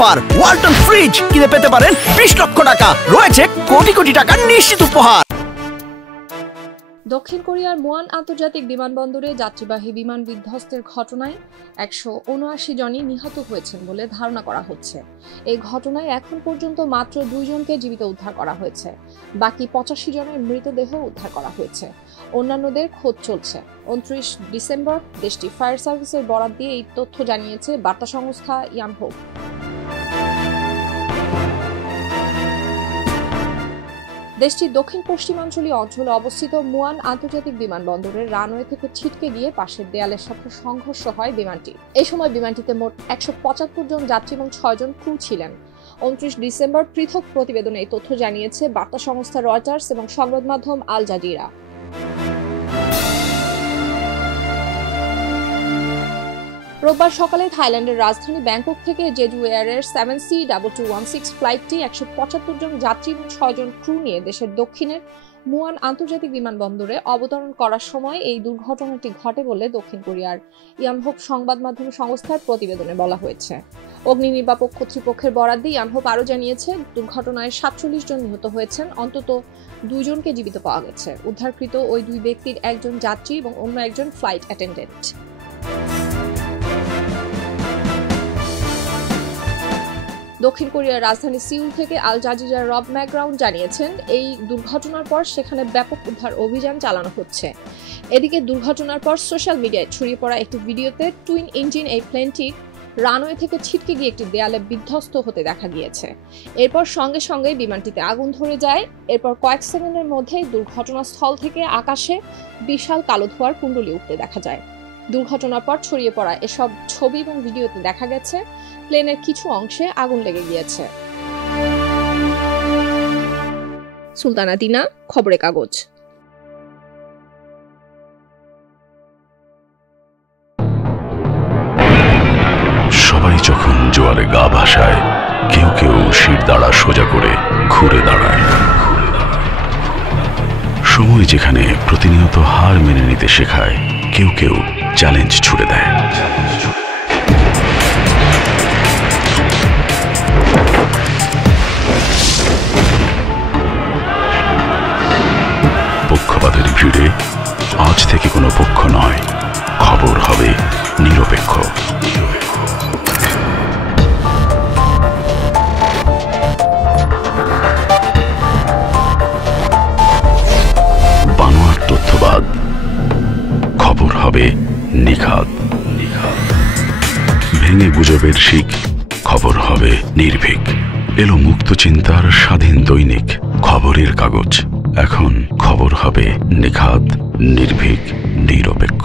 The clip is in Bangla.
অফার, ওয়ালটন ফ্রিজ কিনে পেতে পারেন 20 লক্ষ টাকা, রয়েছে কোটি কোটি টাকার নিশ্চিত উপহার। দক্ষিণ কোরিয়ার মুয়ান আন্তর্জাতিক বিমানবন্দরে যাত্রীবাহী বিমান বিধ্বস্তের ঘটনায় 179 জনই নিহত হয়েছেন বলে ধারণা করা হচ্ছে। এই ঘটনায় এখন পর্যন্ত মাত্র 2 জনকে জীবিত উদ্ধার করা হয়েছে। বাকি 85 জনের মৃতদেহ উদ্ধার করা হয়েছে। অন্যান্যদের খোঁজ চলছে। 29 ডিসেম্বর দেশটির ফায়ার সার্ভিসের বরাত দিয়ে এই তথ্য জানিয়েছে বার্তা সংস্থা ইয়ানহপ। দেশটির দক্ষিণ পশ্চিমাঞ্চলীয় অঞ্চলে অবস্থিত মুয়ান আন্তর্জাতিক বিমানবন্দরের রানওয়ে থেকে ছিটকে গিয়ে পাশের দেয়ালের সাথে সংঘর্ষ হয় বিমানটি। এই সময় বিমানটিতে মোট 175 জন যাত্রী এবং 6 জন ক্রু ছিলেন। 29 ডিসেম্বর পৃথক প্রতিবেদনে এই তথ্য জানিয়েছে বার্তা সংস্থা রয়টার্স এবং সংবাদ মাধ্যম আল জাজিরা। রোববার সকালে থাইল্যান্ডের রাজধানী ব্যাংকক থেকে জেজু এয়ারের 7C2216 ফ্লাইটটি 175 জন যাত্রী এবং 6 জন ক্রু নিয়ে দেশের দক্ষিণের মুয়ান আন্তর্জাতিক বিমানবন্দরে অবতরণ করার সময় এই দুর্ঘটনাটি ঘটে বলে দক্ষিণ কোরিয়ার ইয়ানহপ সংবাদ মাধ্যম সংস্থার প্রতিবেদনে বলা হয়েছে। অগ্নি নির্বাপক কর্তৃপক্ষের বরাত দিয়ে ইয়ানহপ আরও জানিয়েছে, দুর্ঘটনায় 47 জন নিহত হয়েছেন, অন্তত 2 জনকে জীবিত পাওয়া গেছে। উদ্ধারকৃত ওই 2 ব্যক্তির একজন যাত্রী এবং অন্য একজন ফ্লাইট অ্যাটেন্ডেন্ট। দক্ষিণ কোরিয়ার রাজধানী সিউল থেকে আল জাজিরার রব ম্যাকগ্রাউন্ড জানিয়েছেন, এই দুর্ঘটনার পর সেখানে ব্যাপক উদ্ধার অভিযান চালানো হচ্ছে। এদিকে দুর্ঘটনার পর সোশ্যাল মিডিয়ায় ছড়িয়ে পড়া একটি ভিডিওতে টুইন ইঞ্জিন এই প্লেনটি রানওয়ে থেকে ছিটকে গিয়ে একটি দেয়ালে বিধ্বস্ত হতে দেখা গিয়েছে। এরপর সঙ্গে সঙ্গে বিমানটিতে আগুন ধরে যায়। এরপর কয়েক সেকেন্ডের মধ্যেই দুর্ঘটনাস্থল থেকে আকাশে বিশাল কালো ধোঁয়ার কুণ্ডলী উঠতে দেখা যায়। দুর্ঘটনার পর ছড়িয়ে পড়া এসব ছবি এবং ভিডিওতে দেখা গেছে প্লেনের কিছু অংশে আগুন লেগে গিয়েছে। সুলতানা দিনা, খবরের কাগজ। সবাই যখন জোয়ারে গা ভাসায়, কেউ কেউ শির দাঁড়া সোজা করে ঘুরে দাঁড়ায়। সময় যেখানে প্রতিনিয়ত হার মেনে নিতে শেখায়, কেউ কেউ চ্যালেঞ্জ ছুড়ে দেয়। পক্ষপাতের ভিড়ে আজ থেকে কোনো পক্ষ নয়, খবর হবে নিরপেক্ষ। বানোয়াট তথ্যবাদ, খবর হবে নিখাত। ভেঙে গুজবের শিক, খবর হবে নির্ভীক। এলো মুক্ত চিন্তার স্বাধীন দৈনিক খবরের কাগজ। এখন খবর হবে নিখাত, নির্ভীক, নিরপেক্ষ।